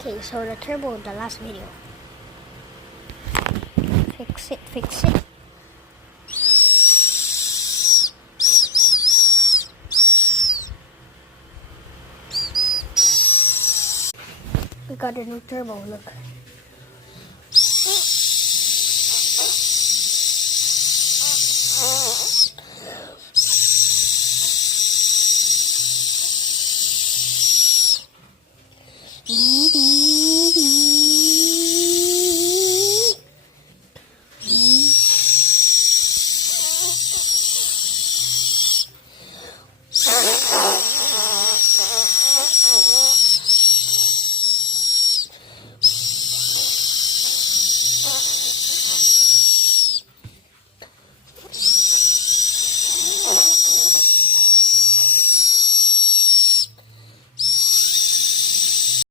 Okay, so the turbo in the last video. Fix it. We got a new turbo, look.